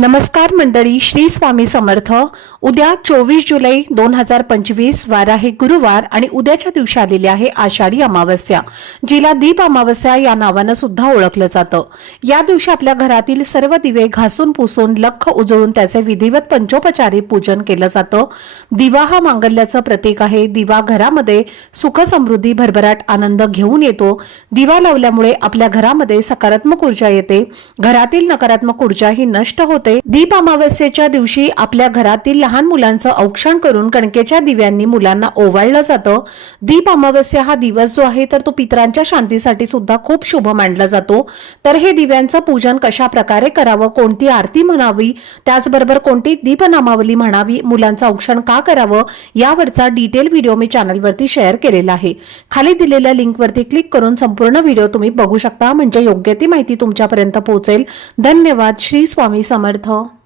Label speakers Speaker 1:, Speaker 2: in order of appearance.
Speaker 1: नमस्कार मंडळी श्री स्वामी समर्थ. उद्या चोवीस जुलै दोन हजार पंचवीस वार आहे गुरुवार आणि उद्याच्या दिवशी आलेली आहे आषाढी अमावस्या जिला दीप अमावस्या या नावानं सुद्धा ओळखलं जातं. या दिवशी आपल्या घरातील सर्व दिवे घासून पुसून लख उजळून त्याचे विधिवत पंचोपचारी पूजन केलं जातं. दिवा हा मांगल्याचं प्रतीक आहे. दिवा घरामध्ये सुख समृद्धी भरभराट आनंद घेऊन येतो. दिवा लावल्यामुळे आपल्या घरामध्ये सकारात्मक ऊर्जा येते. घरातील नकारात्मक ऊर्जा ही नष्ट होते. दीप अमावस्येच्या दिवशी आपल्या घरातील लहान मुलांचं औक्षण करून कणकेच्या दिव्यांनी मुलांना ओवाळलं जातं. दीप अमावस्या हा दिवस जो आहे तर तो पितरांच्या शांतीसाठी सुद्धा खूप शुभ मानला जातो. तर हे दिव्यांचं पूजन कशा प्रकारे करावं कोणती आरती म्हणावी त्याचबरोबर कोणती दीपनामावली म्हणावी मुलांचं औक्षण का करावं यावरचा डिटेल व्हिडिओ मी चॅनलवरती शेअर केलेला आहे. खाली दिलेल्या लिंकवरती क्लिक करून संपूर्ण व्हिडिओ तुम्ही बघू शकता. म्हणजे योग्य ती माहिती तुमच्यापर्यंत पोहोचेल. धन्यवाद. श्री स्वामी समर्थ. અર્થ